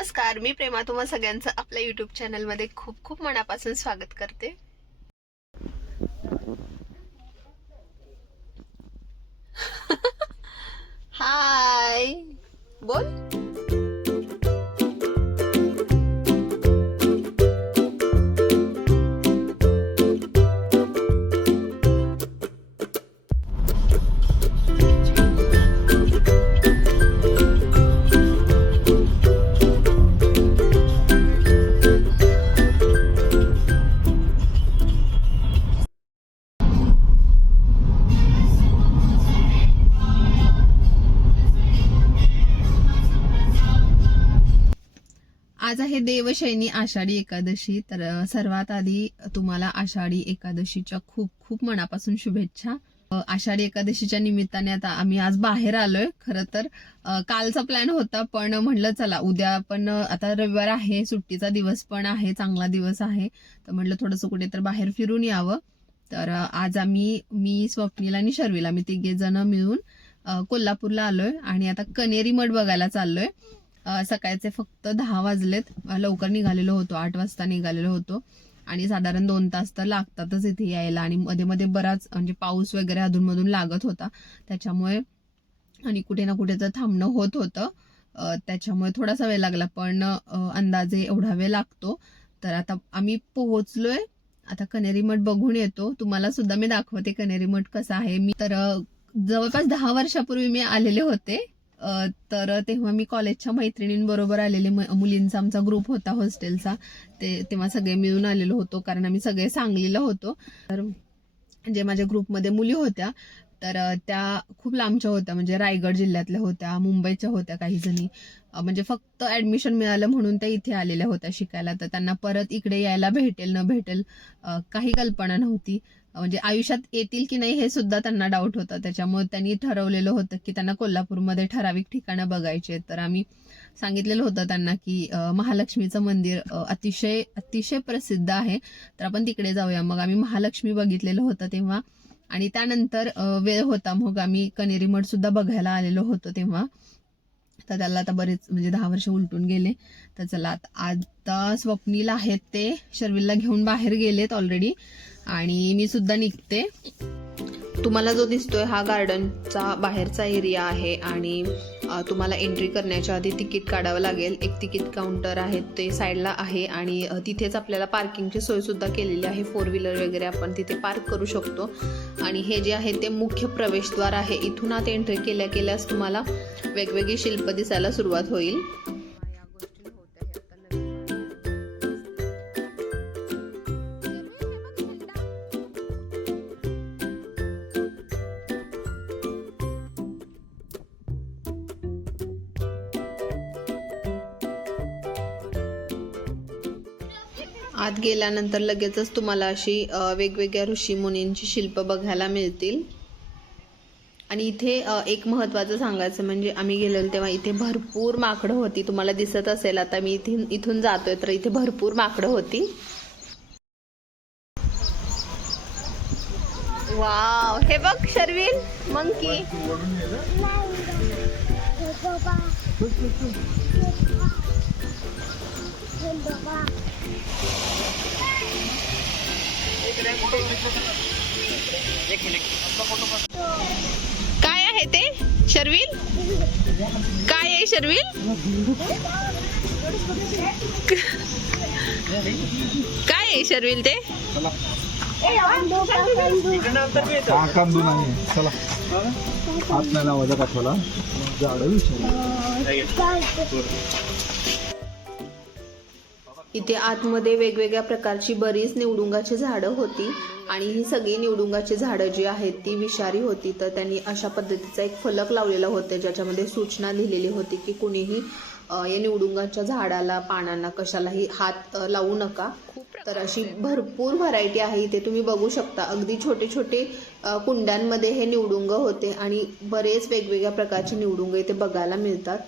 नमस्कार मी प्रेमा. तुम्हा सगळ्यांचं आपल्या युट्यूब चॅनलमध्ये खूप खूप मनापासून स्वागत करते. हाय बोल. शैनी आषाढी एकादशी तर सर्वात आधी तुम्हाला आषाढी एकादशीच्या खूप खूप मनापासून शुभेच्छा. आषाढी एकादशीच्या निमित्ताने आता आम्ही आज बाहेर आलोय खरं तर कालचा प्लॅन होता पण म्हणलं चला उद्या पण आता रविवार आहे सुट्टीचा दिवस पण आहे चांगला दिवस आहे तर म्हटलं थोडंसं कुठे तर बाहेर फिरून यावं. तर आज आम्ही मी स्वप्नील आणि शर्विला आम्ही तिघे जण मिळून कोल्हापूरला आलोय आणि आता कनेरी मठ बघायला चाललोय. सकाळचे फक्त दहा वाजलेत. लवकर निघालेलो होतो. आठ वाजता निघालेलो होतो. आणि साधारण दोन तास तर लागतातच इथे यायला. आणि मध्ये मध्ये बराच म्हणजे पाऊस वगैरे अधूनमधून लागत होता. त्याच्यामुळे आणि कुठे ना कुठे तर थांबणं होत होतं. त्याच्यामुळे थोडासा वेळ लागला. पण अंदाजे एवढा वेळ लागतो. तर आता आम्ही पोहोचलोय. आता कनेरी मठ बघून येतो. तुम्हाला सुद्धा मी दाखवते कनेरी मठ कसा आहे. मी तर जवळपास दहा वर्षापूर्वी मी आलेले होते. तर तेव्हा मी कॉलेजच्या मैत्रिणींबरोबर आलेले म- मुलींचा आमचा ग्रुप होता हॉस्टेलचा ते तेव्हा सगळे मिळून आलेलो होतो कारण आम्ही सगळे सांगलीला होतो. तर जे माझ्या ग्रुपमध्ये मुली होत्या तर त्या खूप लांबच्या होत्या. म्हणजे रायगड जिल्ह्यातल्या होत्या मुंबईच्या होत्या काही जणी. म्हणजे फक्त ऍडमिशन मिळालं म्हणून त्या इथे आलेल्या होत्या शिकायला. तर त्यांना परत इकडे यायला भेटेल न भेटेल काही कल्पना नव्हती. म्हणजे आयुष्यात येतील की नाही हे सुद्धा त्यांना डाऊट होता. त्याच्यामुळे त्यांनी ठरवलेलं होतं की त्यांना कोल्हापूरमध्ये ठराविक ठिकाणं बघायचे आहेत. तर आम्ही सांगितलेलं होतं त्यांना की महालक्ष्मीचं मंदिर अतिशय अतिशय प्रसिद्ध आहे. तर आपण तिकडे जाऊया. मग आम्ही महालक्ष्मी बघितलेलं होतं तेव्हा. आणि त्यानंतर वेळ होता. मग आम्ही कनेरी मठ सुद्धा बघायला आलेलो होतो तेव्हा. तर त्याला आता बरेच म्हणजे दहा वर्ष उलटून गेले. तर चला आता आता स्वप्नील आहेत ते. शर्विलला घेऊन बाहेर गेलेत ऑलरेडी आणि मी सुद्धा निघते. तुम्हाला जो दिसतोय हा गार्डनचा बाहेरचा एरिया आहे आणि तुम्हाला एंट्री करण्याच्या आधी तिकीट काढावं लागेल. एक तिकीट काउंटर आहे ते साईडला आहे आणि तिथेच आपल्याला पार्किंगची सोयसुद्धा केलेली आहे. फोर व्हीलर वगैरे आपण तिथे पार्क करू शकतो. आणि हे जे आहे ते मुख्य प्रवेशद्वार आहे. इथून आता एंट्री केल्या केल्यास तुम्हाला वेगवेगळी शिल्प दिसायला सुरुवात होईल. आत गेल्यानंतर लगेचच तुम्हाला अशी वेगवेगळ्या ऋषी मुनींची शिल्प बघायला मिळतील. आणि इथे एक महत्त्वाचं सांगायचं म्हणजे आम्ही गेलेलो तेव्हा इथे भरपूर माकडं होती. तुम्हाला दिसत असेल आता मी इथे इथून जातोय तर इथे भरपूर माकडं होती. वाव हे बघ शर्विल मंकी. काय आहे ते शर्विल? काय आहे शर्विल? काय आहे शर्विल ते? चला. हात नाही काठवाला इथे आतमध्ये वेगवेगळ्या प्रकारची बरीच निवडुंगाची झाडं होती आणि ही सगळी निवडुंगाची झाडं जी आहेत ती विषारी होती. तर त्यांनी अशा पद्धतीचा एक फलक लावलेला होता. ज्याच्यामध्ये सूचना लिहिलेली होती की कुणीही या निवडुंगाच्या झाडाला पानांना कशालाही हात लावू नका. तर अशी भरपूर व्हरायटी आहे. इथे तुम्ही बघू शकता. अगदी छोटे छोटे कुंड्यांमध्ये हे निवडुंग होते आणि बरेच वेगवेगळ्या प्रकारचे निवडुंग इथे बघायला मिळतात.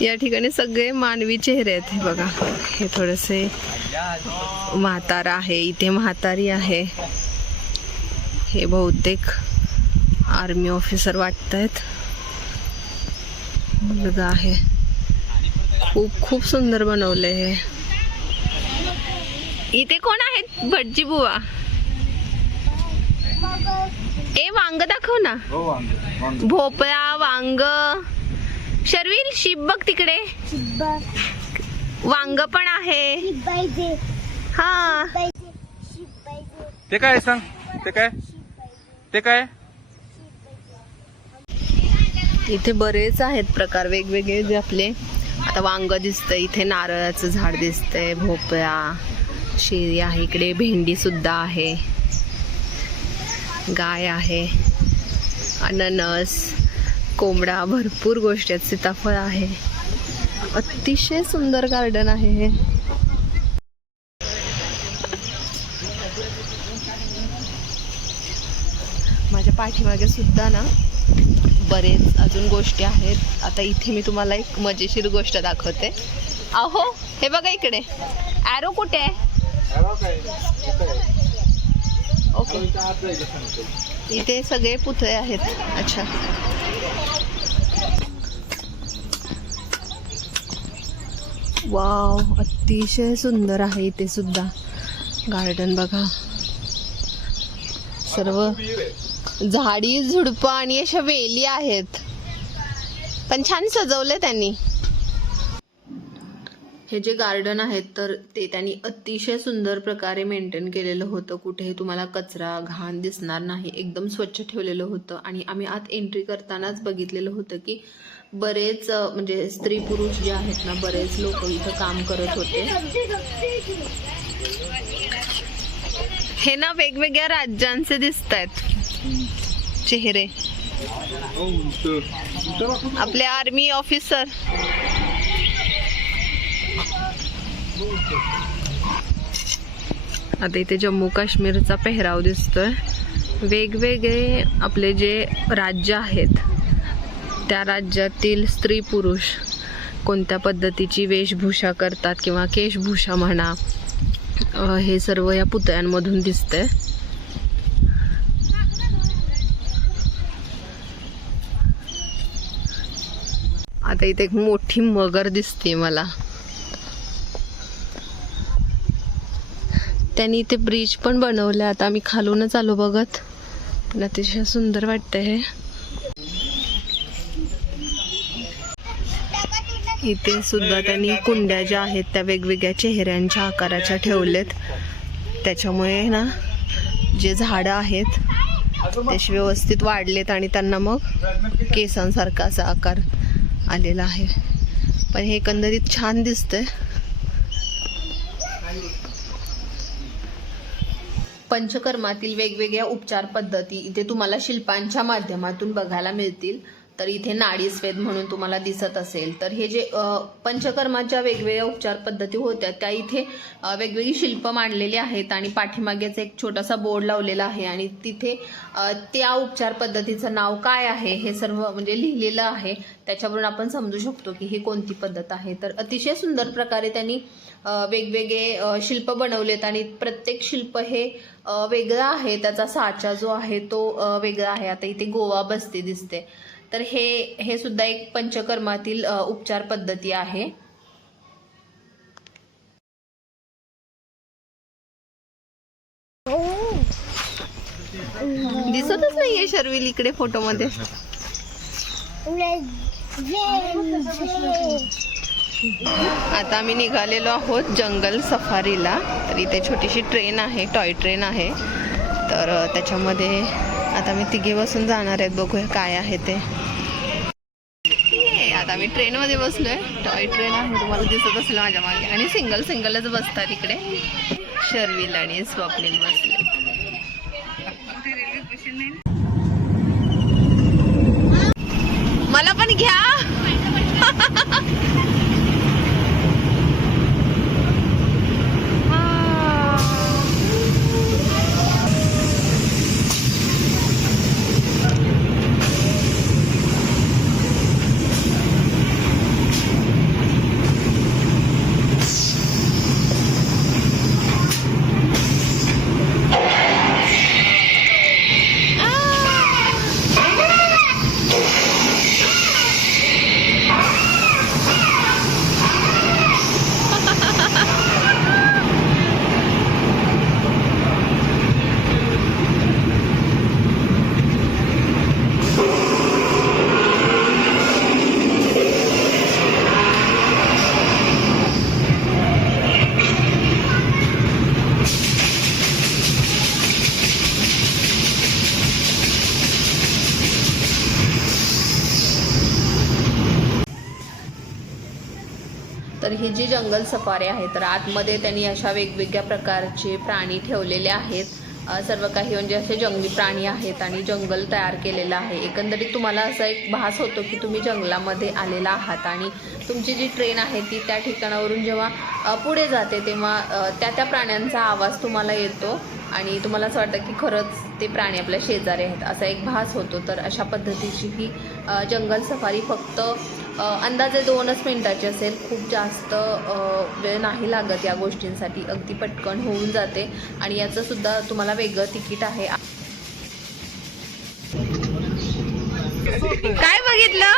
या ठिकाणी सगळे मानवी चेहरे आहेत हे बघा. हे थोडेसे म्हातारा आहे इथे म्हातारी आहे. हे बहुतेक आर्मी ऑफिसर वाटत आहेत मुलगा आहे. खूप खूप सुंदर बनवले हे. इथे कोण आहेत? भटजी बुवा. ए वांग दाखव ना. हो भोपळा वांग. शर्विल शिप बघ तिकडे? वांग पण आहे. हा. ते काय सांग? ते काय? ते काय? इथे बरेच आहेत प्रकार वेगवेगळे जे आपले. आता वांग दिसतंय इथे नारळाचं झाड दिसतंय भोपळा शेरी आहे इकडे भेंडी सुद्धा आहे. गाय आहे अननस. कोंबडा भरपूर गोष्टी आहेत. सीताफळ आहे. अतिशय सुंदर गार्डन आहे हे. माझ्या पाठीमागे सुद्धा ना बरेच अजून गोष्टी आहेत. आता इथे मी तुम्हाला एक मजेशीर गोष्ट दाखवते. अहो हे बघा इकडे. ॲरो कुठे आहे? ओके इथे सगळे पुतळे आहेत. अच्छा. वाव अतिशय सुंदर आहे इथे सुद्धा. गार्डन बघा. सर्व झाडी झुडपं आणि अशा वेली आहेत. पण छान सजवलं त्यांनी. हे जे गार्डन आहेत तर ते त्यांनी अतिशय सुंदर प्रकारे मेंटेन केलेलं होतं. कुठेही तुम्हाला कचरा घाण दिसणार नाही. एकदम स्वच्छ ठेवलेलं होतं. आणि आम्ही आत एंट्री करतानाच बघितलेलं होतं की बरेच म्हणजे स्त्री पुरुष जे आहेत ना बरेच लोक इथं काम करत होते. हे ना वेगवेगळ्या राज्यांचे दिसत आहेत चेहरे. आपले आर्मी ऑफिसर आता इथे जम्मू काश्मीरचा पेहराव दिसतोय. वेगवेगळे आपले जे राज्य आहेत त्या राज्यातील स्त्री पुरुष कोणत्या पद्धतीची वेशभूषा करतात किंवा केशभूषा म्हणा हे सर्व या पुतळ्यांमधून दिसतंय. आता इथे एक मोठी मगर दिसते मला. त्यांनी इथे ब्रिज पण बनवलं. आता आम्ही खालूनच आलो बघत. पण अतिशय सुंदर वाटतंय हे. इथे सुद्धा त्यांनी कुंड्या ज्या आहेत त्या वेगवेगळ्या चेहऱ्यांच्या आकाराच्या ठेवलेत. त्याच्यामुळे ना जे झाडं आहेत ते असे व्यवस्थित वाढलेत आणि त्यांना मग केसांसारखा असा आकार आलेला आहे. पण हे एकंदरीत छान दिसतंय. पंचकर्मातील वेगवेगळ्या उपचार पद्धती इथे तुम्हाला शिल्पांच्या माध्यमातून बघायला मिळतील. तर इथे नाडीस्वेद म्हणून तुम्हाला दिसत असेल. तर हे जे पंचकर्माच्या वेगवेगळ्या उपचार पद्धती होत्या त्या इथे वेगवेगळी शिल्प मांडलेली आहेत आणि पाठीमागेच एक छोटासा बोर्ड लावलेला आहे आणि तिथे त्या उपचार पद्धतीचं नाव काय आहे हे सर्व म्हणजे लिहिलेलं आहे. त्याच्यावरून आपण समजू शकतो की ही कोणती पद्धत आहे. तर अतिशय सुंदर प्रकारे त्यांनी वेगवेगळे शिल्प बनवलेत आणि प्रत्येक शिल्प हे वेगळं आहे. त्याचा साचा जो आहे तो वेगळा आहे. आता इथे गोवा बसते दिसते. तर हे हे सुद्धा एक पंचकर्मातील उपचार पद्धती आहे. दिसतच नाहीये शर्विल इकडे फोटोमध्ये. आता आम्ही निघालेलो आहोत जंगल सफारीला. तर इथे छोटीशी ट्रेन आहे टॉय ट्रेन आहे. तर त्याच्यामध्ये आता मी तिघे बसून जाणार आहेत. बघूया काय आहे ते. आता मी ट्रेनमध्ये बसलोय. टॉय ट्रेन आहे तुम्हाला दिसत असेल माझ्या मागे. आणि सिंगल सिंगलच बसतात इकडे. शर्विल आणि स्वप्नील बसले. मला पण घ्या. ही जी जंगल सफारी आहे तर आतमध्ये त्यांनी अशा वेगवेगळ्या प्रकारचे प्राणी ठेवलेले आहेत. सर्व काही म्हणजे असे जंगली प्राणी आहेत आणि जंगल तयार केलेलं आहे. एकंदरीत तुम्हाला असा एक भास होतो की तुम्ही जंगलामध्ये आलेला आहात आणि तुमची जी ट्रेन आहे ती त्या ठिकाणावरून जेव्हा पुढे जाते तेव्हा त्या त्या प्राण्यांचा आवाज तुम्हाला येतो. आणि तुम्हाला असं वाटतं की खरंच ते प्राणी आपल्या शेजारी आहेत असा एक भास होतो. तर अशा पद्धतीची ही जंगल सफारी फक्त अंदाजे दोनच मिनिटाची असेल. खूप जास्त वेळ नाही लागत या गोष्टींसाठी. अगदी पटकन होऊन जाते आणि याचं सुद्धा तुम्हाला वेगळं तिकीट आहे. काय बघितलं?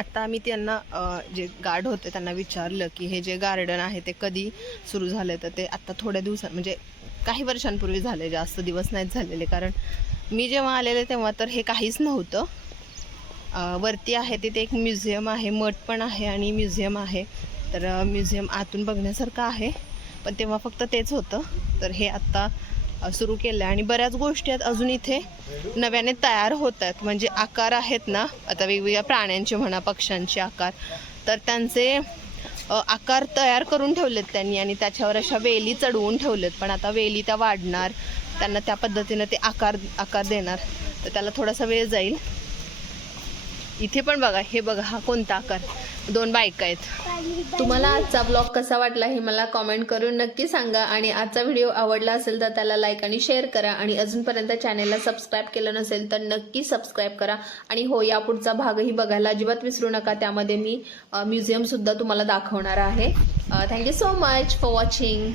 आत्ता आम्ही त्यांना जे गार्ड होते त्यांना विचारलं की हे जे गार्डन आहे ते कधी सुरू झालं तर ते आत्ता थोड्या दिवसात म्हणजे काही वर्षांपूर्वी झाले जास्त दिवस नाहीत झालेले. कारण मी जेव्हा आलेले तेव्हा तर हे काहीच नव्हतं. वरती आहे तिथे एक म्युझियम आहे मठ पण आहे आणि म्युझियम आहे. तर म्युझियम आतून बघण्यासारखं आहे. पण तेव्हा फक्त तेच होतं. तर हे आत्ता सुरू केलं आहे आणि बऱ्याच गोष्टी आहेत अजून इथे नव्याने तयार होत आहेत. म्हणजे आकार आहेत ना आता वेगवेगळ्या प्राण्यांचे म्हणा पक्ष्यांचे आकार. तर त्यांचे आकार तयार करून ठेवलेत त्यांनी आणि त्याच्यावर अशा वेली चढवून ठेवलेत. पण आता वेली त्या वाढणार. त्यांना त्या पद्धतीनं ते आकार आकार देणार. तर त्याला थोडासा वेळ जाईल. इथे पण बघा हे बघा हा कोणता आकार. दोन बायका आहेत. तुम्हाला आजचा ब्लॉग कसा वाटला हे मला कॉमेंट करून नक्की सांगा आणि आजचा व्हिडिओ आवडला असेल तर त्याला लाईक आणि शेअर करा आणि अजूनपर्यंत चॅनेलला सबस्क्राईब केलं नसेल तर नक्की सबस्क्राईब करा. आणि हो या पुढचा भागही बघायला अजिबात विसरू नका. त्यामध्ये मी म्युझियमसुद्धा तुम्हाला दाखवणार आहे. Thank you so much for watching